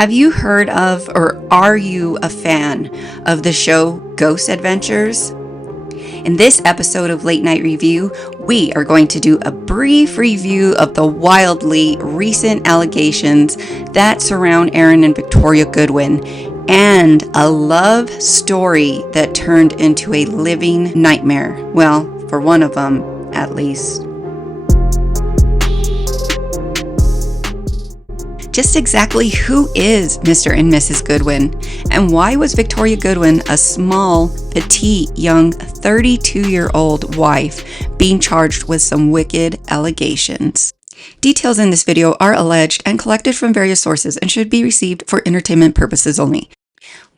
Have you heard of or are you a fan of the show Ghost Adventures? In this episode of Late Night Review, we are going to do a brief review of the wildly recent allegations that surround Aaron and Victoria Goodwin and a love story that turned into a living nightmare. Well, for one of them, at least. Just exactly who is Mr. and Mrs. Goodwin, and why was Victoria Goodwin, a small, petite, young 32-year-old wife, being charged with some wicked allegations? Details in this video are alleged and collected from various sources and should be received for entertainment purposes only.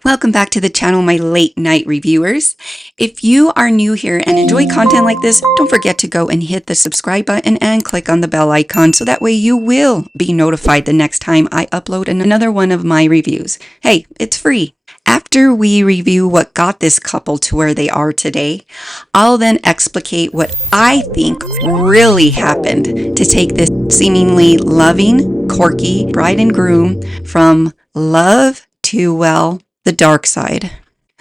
Welcome back to the channel, my late night reviewers. If you are new here and enjoy content like this, don't forget to go and hit the subscribe button and click on the bell icon so that way you will be notified the next time I upload another one of my reviews. Hey, it's free. After we review what got this couple to where they are today, I'll then explicate what I think really happened to take this seemingly loving, quirky bride and groom from love to, well, the dark side.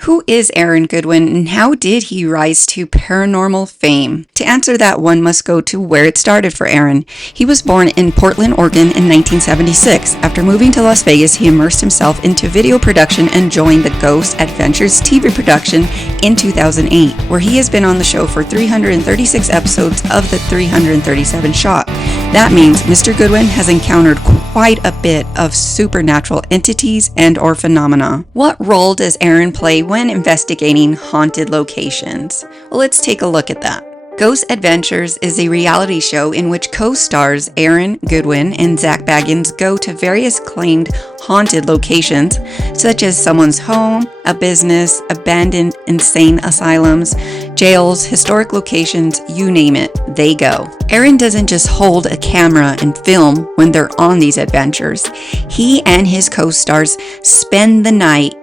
Who is Aaron Goodwin and how did he rise to paranormal fame? To answer that, one must go to where it started for Aaron. He was born in Portland, Oregon in 1976. After moving to Las Vegas, he immersed himself into video production and joined the Ghost Adventures TV production in 2008, where he has been on the show for 336 episodes of the 337 shot. That means Mr. Goodwin has encountered quite a bit of supernatural entities and or phenomena. What role does Aaron play when investigating haunted locations? Well, let's take a look at that. Ghost Adventures is a reality show in which co-stars Aaron Goodwin and Zach Bagans go to various claimed haunted locations, such as someone's home, a business, abandoned insane asylums, jails, historic locations, you name it, they go. Aaron doesn't just hold a camera and film when they're on these adventures. He and his co-stars spend the night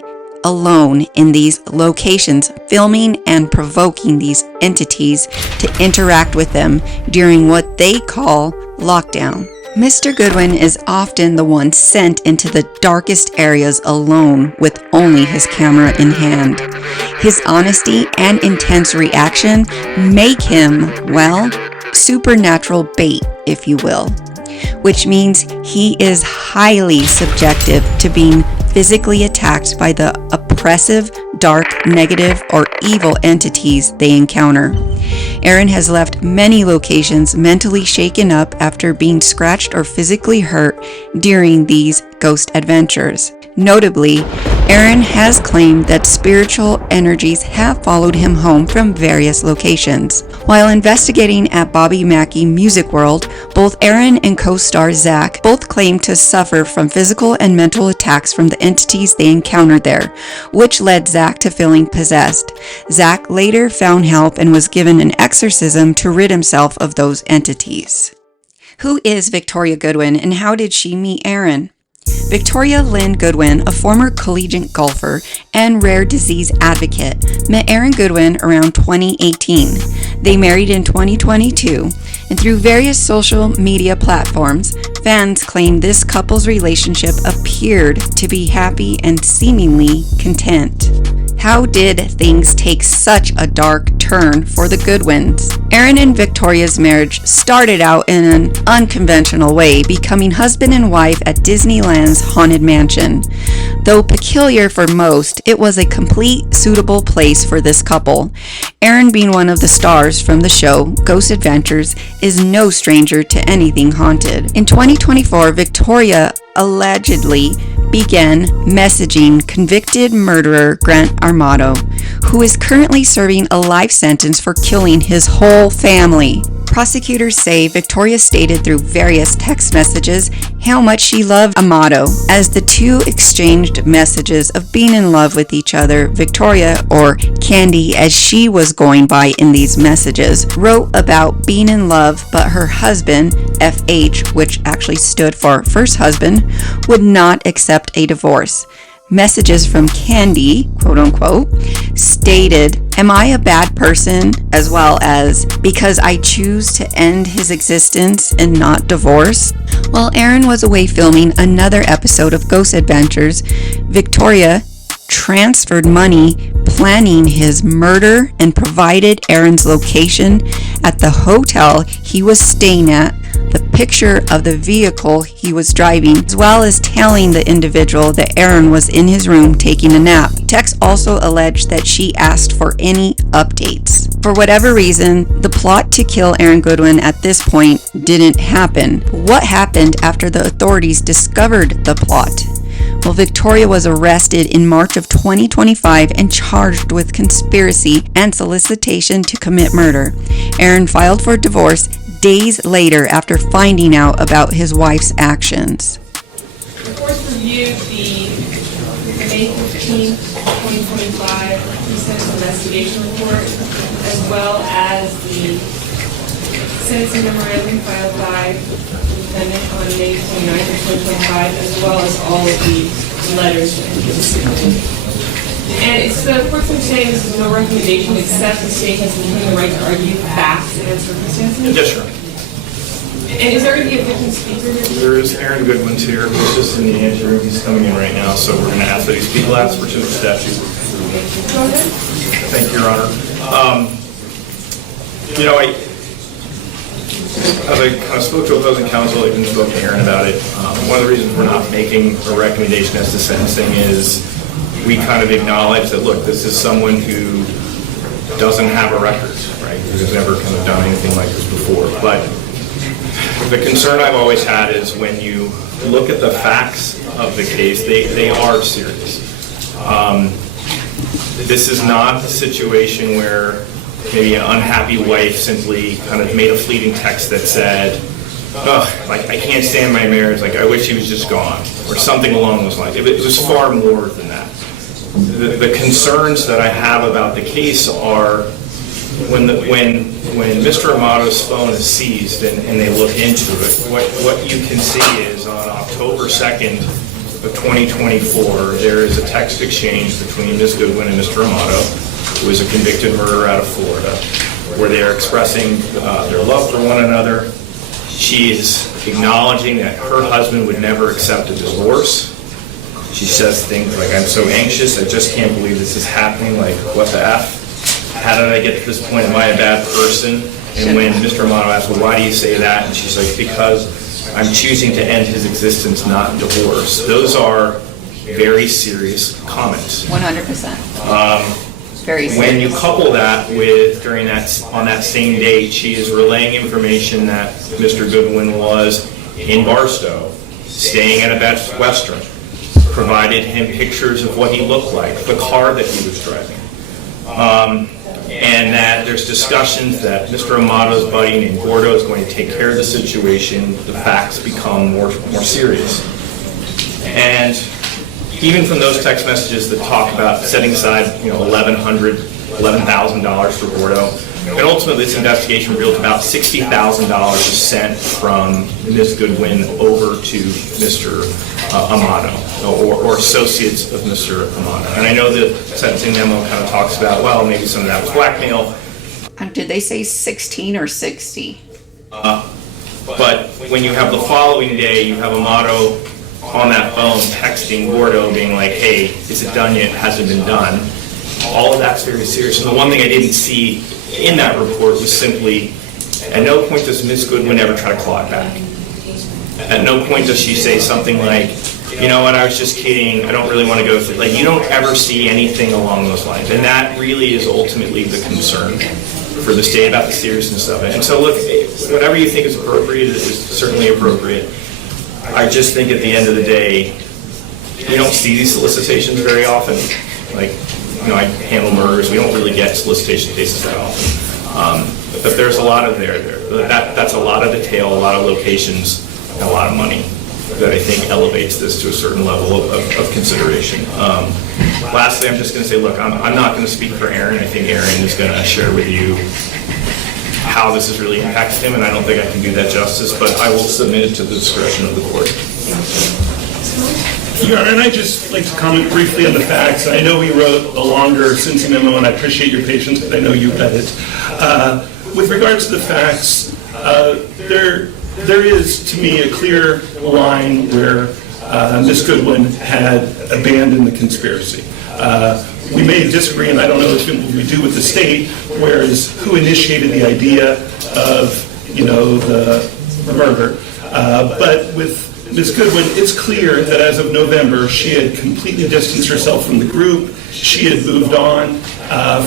alone in these locations, filming and provoking these entities to interact with them during what they call lockdown. Mr. Goodwin is often the one sent into the darkest areas alone with only his camera in hand. His honesty and intense reaction make him, well, supernatural bait, if you will, which means he is highly subjective to being physically attacked by the oppressive, dark, negative, or evil entities they encounter. Aaron has left many locations mentally shaken up after being scratched or physically hurt during these ghost adventures. Notably, Aaron has claimed that spiritual energies have followed him home from various locations. While investigating at Bobby Mackey Music World, both Aaron and co-star Zach both claimed to suffer from physical and mental attacks from the entities they encountered there, which led Zach to feeling possessed. Zach later found help and was given an exorcism to rid himself of those entities. Who is Victoria Goodwin and how did she meet Aaron? Victoria Lynn Goodwin, a former collegiate golfer and rare disease advocate, met Aaron Goodwin around 2018. They married in 2022, and through various social media platforms, fans claim this couple's relationship appeared to be happy and seemingly content. How did things take such a dark turn for the Goodwins? Aaron and Victoria's marriage started out in an unconventional way, becoming husband and wife at Disneyland's Haunted Mansion. Though peculiar for most, it was a complete suitable place for this couple. Aaron, being one of the stars from the show Ghost Adventures, is no stranger to anything haunted. In 2024, Victoria allegedly began messaging convicted murderer Grant Armato, who is currently serving a life sentence for killing his whole family. Prosecutors say Victoria stated through various text messages how much she loved Amato. As the two exchanged messages of being in love with each other, Victoria, or Candy as she was going by in these messages, wrote about being in love, but her husband, FH, which actually stood for first husband, would not accept a divorce. messages from Candy, quote unquote, stated, "Am I a bad person?" as well as, "Because I choose to end his existence and not divorce." While Aaron was away filming another episode of Ghost Adventures, Victoria transferred money planning his murder and provided Aaron's location at the hotel he was staying at, the picture of the vehicle he was driving, as well as telling the individual that Aaron was in his room taking a nap. Tex also alleged that she asked for any updates. For whatever reason, the plot to kill Aaron Goodwin at this point didn't happen. What happened after the authorities discovered the plot? Well, Victoria was arrested in March of 2025 and charged with conspiracy and solicitation to commit murder. Aaron filed for divorce days later after finding out about his wife's actions. The court reviewed the May 15, 2025 pre-sentence investigation report, as well as the sentencing memorandum filed by the defendant on May 29, 2025, as well as all of the letters and it's the court's understanding this is no recommendation except the state has the right to argue facts and circumstances. Yes, sir. And is there going to be a different speaker here? There is Aaron Goodwin's here. He's just in the anteroom. He's coming in right now, so we're going to ask that he speak last pursuant to statute. Go ahead. Thank you, Your Honor. As I kind of spoke to opposing counsel, I even spoke to Aaron about it. One of the reasons we're not making a recommendation as to sentencing is we kind of acknowledge that, look, this is someone who doesn't have a record, right? Who's never kind of done anything like this before. But the concern I've always had is when you look at the facts of the case, they are serious. This is not a situation where maybe an unhappy wife simply kind of made a fleeting text that said, "Oh, like I can't stand my marriage, like I wish he was just gone," or something along those lines. It was far more than that. The concerns that I have about the case are when Mr. Amato's phone is seized and they look into it, what you can see is on October 2nd of 2024, there is a text exchange between Ms. Goodwin and Mr. Amato, who is a convicted murderer out of Florida, where they are expressing their love for one another. She is acknowledging that her husband would never accept a divorce. She says things like, "I'm so anxious, I just can't believe this is happening, like, what the F? How did I get to this point? Am I a bad person?" And when Mr. Amato asks, "Well, why do you say that?" And she's like, "Because I'm choosing to end his existence, not divorce." Those are very serious comments. 100%. Very serious. When you couple that with, on that same date, she is relaying information that Mr. Goodwin was in Barstow, staying at a Best Western, provided him pictures of what he looked like, the car that he was driving. And that there's discussions that Mr. Amato's buddy named Gordo is going to take care of the situation, the facts become more serious. And even from those text messages that talk about setting aside, $11,000 for Gordo, and ultimately this investigation revealed about $60,000 was sent from Ms. Goodwin over to Mr. Amato, or associates of Mr. Amato. And I know the sentencing memo kind of talks about, well, maybe some of that was blackmail. Did they say 16 or 60? But when you have the following day, you have Amato on that phone texting Gordo being like, "Hey, is it done yet? Hasn't been done." All of that's very serious. And the one thing I didn't see in that report was simply, at no point does Ms. Goodwin ever try to claw it back. At no point does she say something like, "You know what, I was just kidding, I don't really want to go through." Like, you don't ever see anything along those lines. And that really is ultimately the concern for the state about the seriousness of it. And so look, whatever you think is appropriate is certainly appropriate. I just think at the end of the day, you don't see these solicitations very often. Like, I handle murders, we don't really get solicitation cases that often. But there's a lot of that's a lot of detail, a lot of locations, and a lot of money that I think elevates this to a certain level of consideration. Lastly, I'm just going to say, look, I'm not going to speak for Aaron. I think Aaron is going to share with you how this has really impacted him, and I don't think I can do that justice, but I will submit it to the discretion of the court. Your Honor, and I'd just like to comment briefly on the facts. I know we wrote a longer sentencing memo, and I appreciate your patience, but I know you read it. With regards to the facts, there is, to me, a clear line where Ms. Goodwin had abandoned the conspiracy. We may disagree, and I don't know if we do with the state, whereas who initiated the idea of, the murder. But with Ms. Goodwin, it's clear that as of November, she had completely distanced herself from the group. She had moved on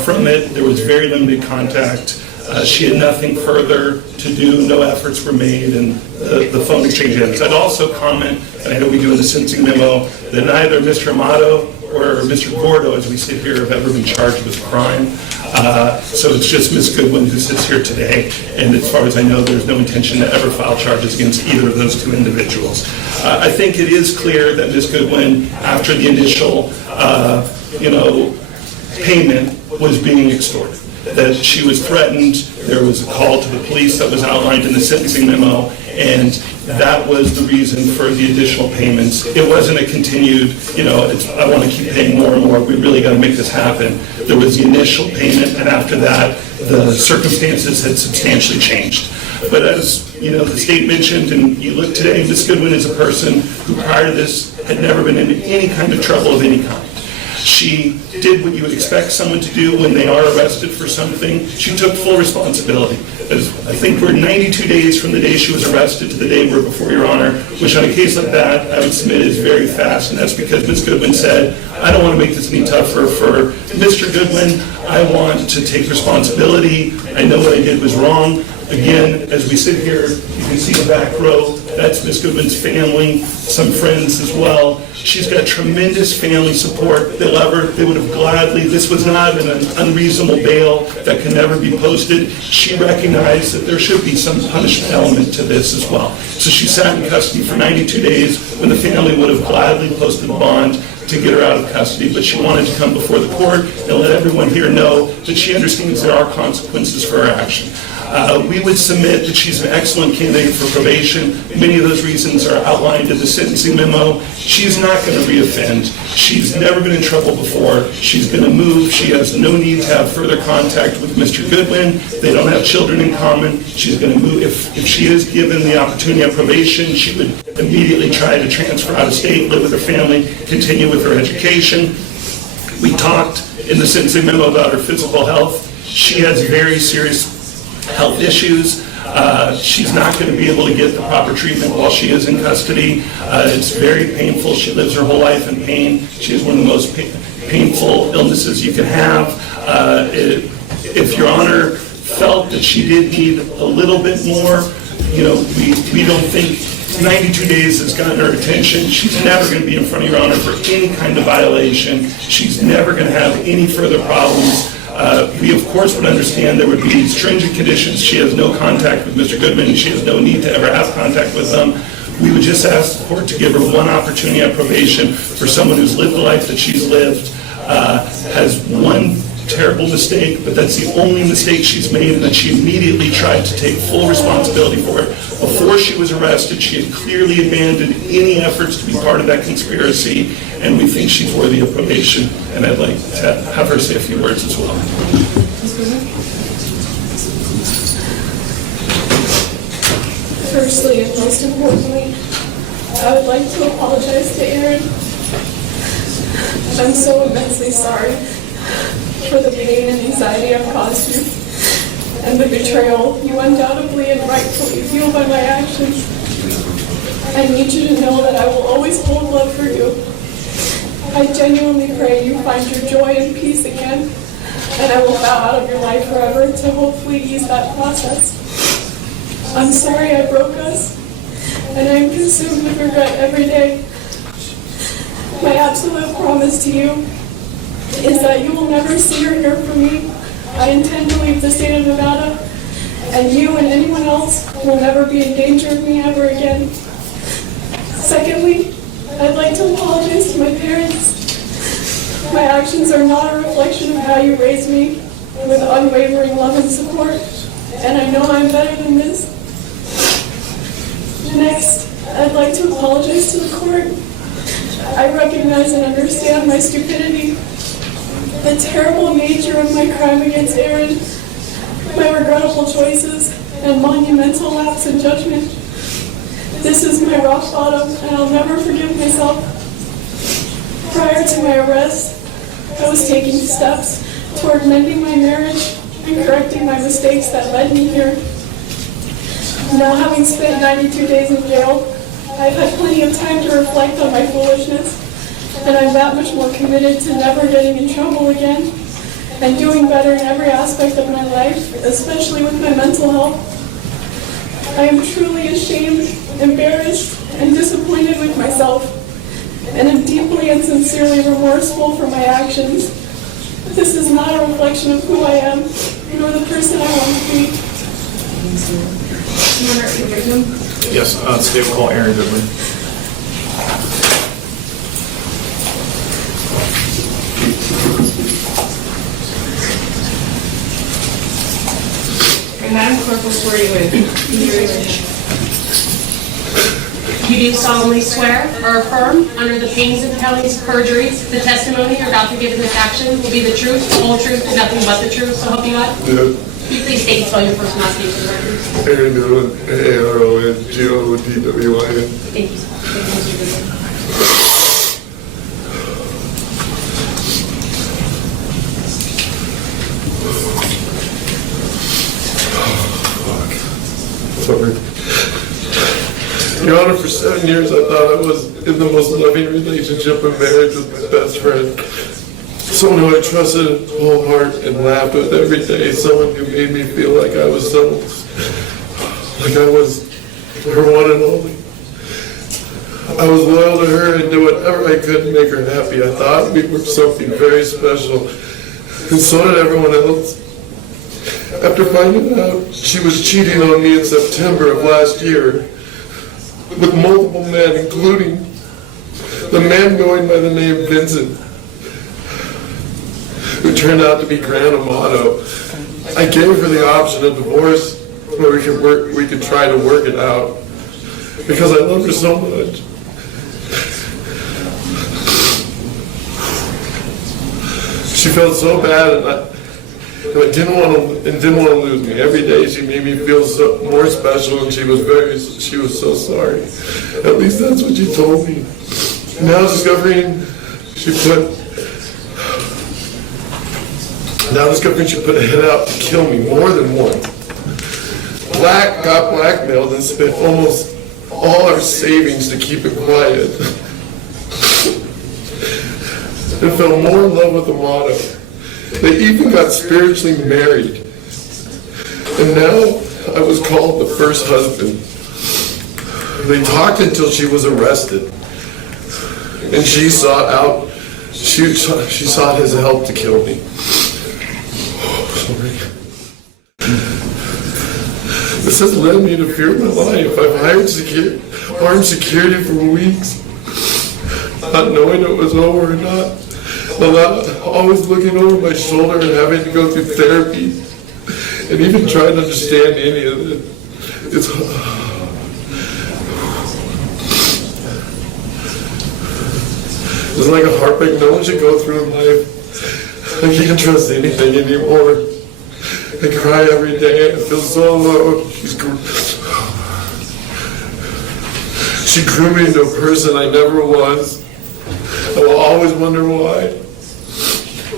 from it. There was very limited contact. She had nothing further to do. No efforts were made, and the phone exchange ends. I'd also comment, and I know we do in the sentencing memo, that neither Mr. Amato or Mr. Gordo, as we sit here, have ever been charged with crime. So it's just Ms. Goodwin who sits here today, and as far as I know, there's no intention to ever file charges against either of those two individuals. I think it is clear that Ms. Goodwin, after the initial, payment, was being extorted, that she was threatened. There was a call to the police that was outlined in the sentencing memo, and that was the reason for the additional payments. It wasn't a continued, I want to keep paying more and more, we really got to make this happen. There was the initial payment, and after that, the circumstances had substantially changed. But as, the state mentioned, and you look today, Ms. Goodwin is a person who prior to this had never been in any kind of trouble of any kind. She did what you would expect someone to do when they are arrested for something. She took full responsibility. I think we're 92 days from the day she was arrested to the day we're before Your Honor, which on a case like that, I would submit is very fast, and that's because Ms. Goodwin said, I don't want to make this any tougher for Mr. Goodwin. I want to take responsibility. I know what I did was wrong. Again, as we sit here, you can see the back row. That's Ms. Goodwin's family, some friends as well. She's got tremendous family support. They love her. They would have gladly, this was not an unreasonable bail that can never be posted. She recognized that there should be some punishment element to this as well. So she sat in custody for 92 days when the family would have gladly posted a bond to get her out of custody, but she wanted to come before the court and let everyone here know that she understands there are consequences for her action. We would submit that she's an excellent candidate for probation. Many of those reasons are outlined in the sentencing memo. She's not going to reoffend. She's never been in trouble before. She's going to move. She has no need to have further contact with Mr. Goodwin. They don't have children in common. She's going to move. If she is given the opportunity of probation, she would immediately try to transfer out of state, live with her family, continue with her education. We talked in the sentencing memo about her physical health. She has very serious health issues. She's not going to be able to get the proper treatment while she is in custody. It's very painful. She lives her whole life in pain. She has one of the most painful illnesses you can have. If Your Honor felt that she did need a little bit more, we don't think 92 days has gotten her attention. She's never going to be in front of Your Honor for any kind of violation. She's never going to have any further problems. We, of course, would understand there would be stringent conditions. She has no contact with Mr. Goodman. She has no need to ever have contact with them. We would just ask the court to give her one opportunity at probation for someone who's lived the life that she's lived, has one terrible mistake, but that's the only mistake she's made, and that she immediately tried to take full responsibility for it. Before she was arrested, she had clearly abandoned any efforts to be part of that conspiracy, and we think she's worthy of probation, and I'd like to have her say a few words as well. Firstly, and most importantly, I would like to apologize to Aaron. I'm so immensely sorry for the pain and anxiety I've caused you, and the betrayal you undoubtedly and rightfully feel by my actions. I need you to know that I will always hold love for you. I genuinely pray you find your joy and peace again, and I will bow out of your life forever to hopefully ease that process. I'm sorry I broke us, and I am consumed with regret every day. My absolute promise to you is that you will never see or hear from me. I intend to leave the state of Nevada, and you and anyone else will never be in danger of me ever again. Secondly, I'd like to apologize to my parents. My actions are not a reflection of how you raised me, with unwavering love and support, and I know I'm better than this. Next, I'd like to apologize to the court. I recognize and understand my stupidity, the terrible nature of my crime against Aaron, my regrettable choices, and monumental lapse in judgment. This is my rock bottom, and I'll never forgive myself. Prior to my arrest, I was taking steps toward mending my marriage and correcting my mistakes that led me here. Now, having spent 92 days in jail, I've had plenty of time to reflect on my foolishness, and I'm that much more committed to never getting in trouble again and doing better in every aspect of my life, especially with my mental health. I am truly ashamed, embarrassed, and disappointed with myself, and am deeply and sincerely remorseful for my actions. This is not a reflection of who I am, nor the person I want to be. You want to forgive him? Yes, state will call Aaron Goodwin. And Madam Clerk will swear you in. You do solemnly swear or affirm, under the pains and penalties of perjury, the testimony you're about to give in this action will be the truth, the whole truth, and nothing but the truth, so help you God? Yeah. Can you please state and spell your first and last name for the record? Aaron Goodwin, AARONGODWIN. Thank you. Thank you, Mr. Goodwin. Sorry. Your Honor, for 7 years I thought I was in the most loving relationship and marriage with my best friend. Someone who I trusted whole heart and laughed with every day. Someone who made me feel like I was like I was her one and only. I was loyal to her and did whatever I could to make her happy. I thought we were something very special, and so did everyone else. After finding out she was cheating on me in September of last year with multiple men, including the man going by the name Vincent, who turned out to be Grant Amato, I gave her the option of divorce where we could try to work it out because I love her so much. She felt so bad, and I didn't want to lose me. Every day she made me feel more special, and she was so sorry. At least that's what she told me. Now discovering she put a hit out to kill me more than once. Got blackmailed and spent almost all our savings to keep it quiet. And fell more in love with Amato. They even got spiritually married. And now I was called the first husband. They talked until she was arrested. And she sought his help to kill me. Sorry. This has led me to fear my life. I've hired armed security for weeks, not knowing it was over or not. Always looking over my shoulder and having to go through therapy and even trying to understand any of it. It's like a heartbreak no one should go through in life. I can't trust anything anymore. I cry every day. I feel so alone. She grew me into a person I never was. I will always wonder why.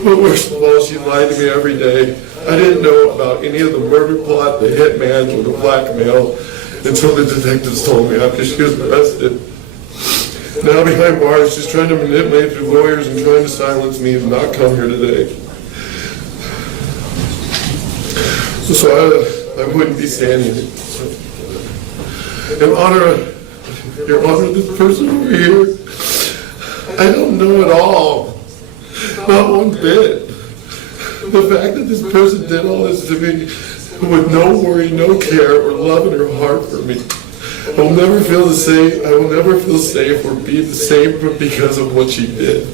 But worst of all, she lied to me every day. I didn't know about any of the murder plot, the hitman, or the blackmail until the detectives told me after she was arrested. Now behind bars, she's trying to manipulate through lawyers and trying to silence me and not come here today. So I wouldn't be standing here. Your Honor, this person over here, I don't know at all. Not one bit. The fact that this person did all this to me with no worry, no care, or love in her heart for me, I will never feel the same. I will never feel safe or be the same because of what she did.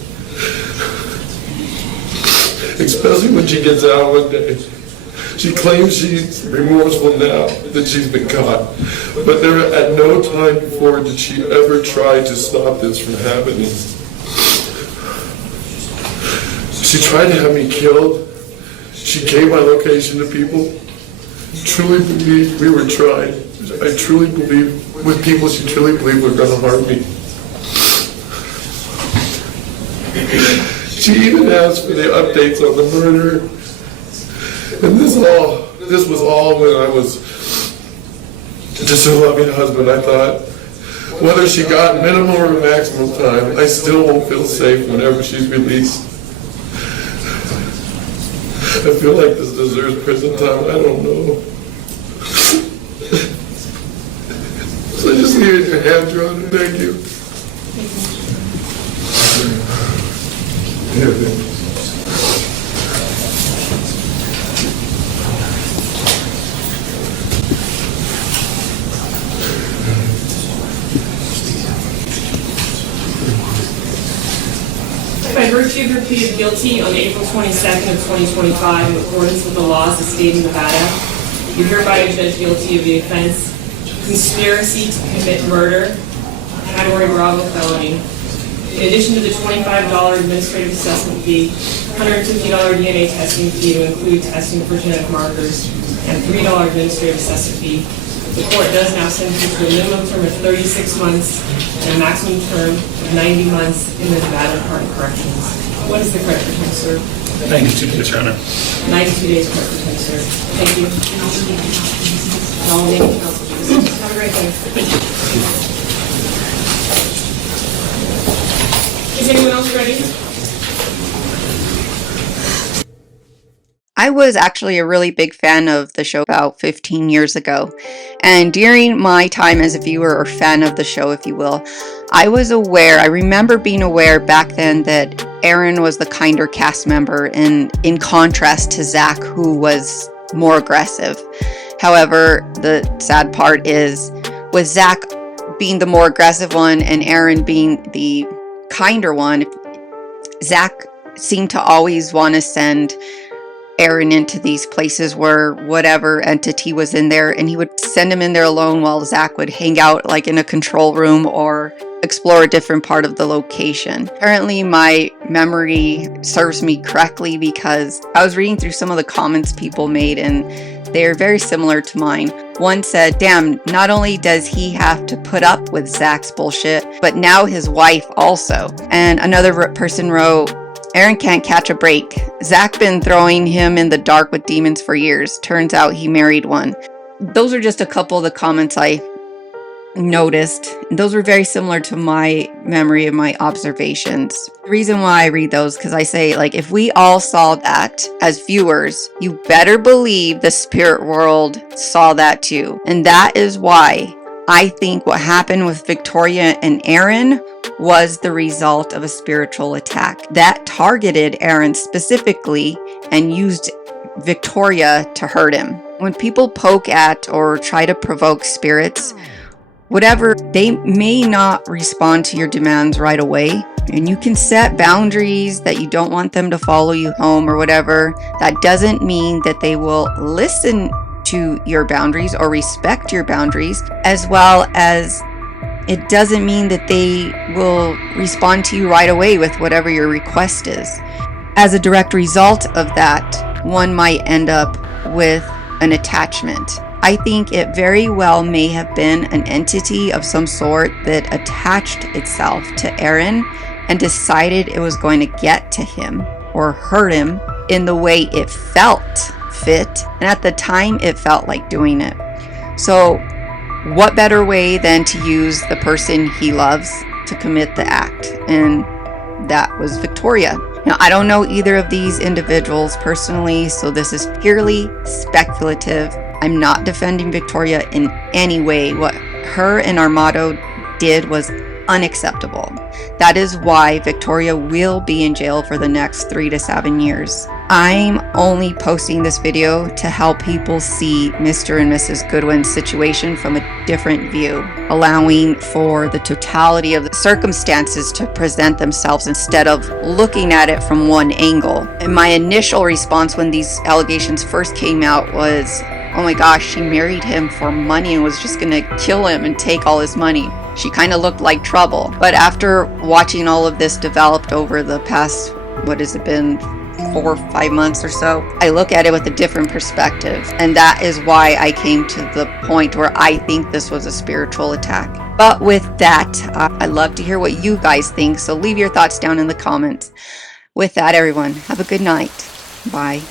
Especially when she gets out one day. She claims she's remorseful now that she's been caught, but there at no time before did she ever try to stop this from happening. She tried to have me killed. She gave my location to people. Truly believed we were trying. I truly believe with people she truly believed were going to harm me. She even asked for the updates on the murder. And this was all when I was just a loving husband. I thought, whether she got minimum or maximum time, I still won't feel safe whenever she's released. I feel like this deserves prison time. I don't know. So I just needed your hand drawn. Thank you. By virtue of your plea of guilty on April 22nd of 2025, in accordance with the laws of the state of Nevada, you hereby adjudged guilty of the offense conspiracy to commit murder, category Bravo felony. In addition to the $25 administrative assessment fee, $150 DNA testing fee to include testing for genetic markers, and $3 administrative assessment fee, the court does now sentence you to a minimum term of 36 months and a maximum term of 90 months in the Nevada Department of Corrections. What is the correct term, sir? 92 days, Your Honor. 92 days correct term, sir. Thank you. And all named counsel. Have a great day. Is anyone else ready? I was actually a really big fan of the show about 15 years ago. And during my time as a viewer or fan of the show, if you will, I remember being aware back then that Aaron was the kinder cast member in contrast to Zach, who was more aggressive. However, the sad part is with Zach being the more aggressive one and Aaron being the kinder one, Zach seemed to always want to send Aaron into these places where whatever entity was in there, and he would send him in there alone while Zach would hang out like in a control room or explore a different part of the location. Apparently my memory serves me correctly because I was reading through some of the comments people made and they're very similar to mine. One said, damn, not only does he have to put up with Zach's bullshit, but now his wife also. And another person wrote, Aaron can't catch a break. Zach been throwing him in the dark with demons for years. Turns out he married one. Those are just a couple of the comments I noticed. Those were very similar to my memory of my observations. The reason why I read those, because I say, like, if we all saw that as viewers, you better believe the spirit world saw that too. And that is why I think what happened with Victoria and Aaron was the result of a spiritual attack that targeted Aaron specifically and used Victoria to hurt him. When people poke at or try to provoke spirits, whatever, they may not respond to your demands right away. And you can set boundaries that you don't want them to follow you home or whatever. That doesn't mean that they will listen to your boundaries or respect your boundaries, as well as it doesn't mean that they will respond to you right away with whatever your request is. As a direct result of that, one might end up with an attachment. I think it very well may have been an entity of some sort that attached itself to Aaron and decided it was going to get to him or hurt him in the way it felt fit. And at the time, it felt like doing it. So what better way than to use the person he loves to commit the act? And that was Victoria. Now, I don't know either of these individuals personally, so this is purely speculative. I'm not defending Victoria in any way. What her and Armando did was unacceptable. That is why Victoria will be in jail for the next 3 to 7 years. I'm only posting this video to help people see Mr. and Mrs. Goodwin's situation from a different view, allowing for the totality of the circumstances to present themselves instead of looking at it from one angle. And my initial response when these allegations first came out was, oh my gosh, she married him for money and was just gonna kill him and take all his money. She kind of looked like trouble. But after watching all of this developed over the past, what has it been, 4 or 5 months or so, I look at it with a different perspective. And that is why I came to the point where I think this was a spiritual attack. But with that, I'd love to hear what you guys think. So leave your thoughts down in the comments. With that, everyone, have a good night. Bye.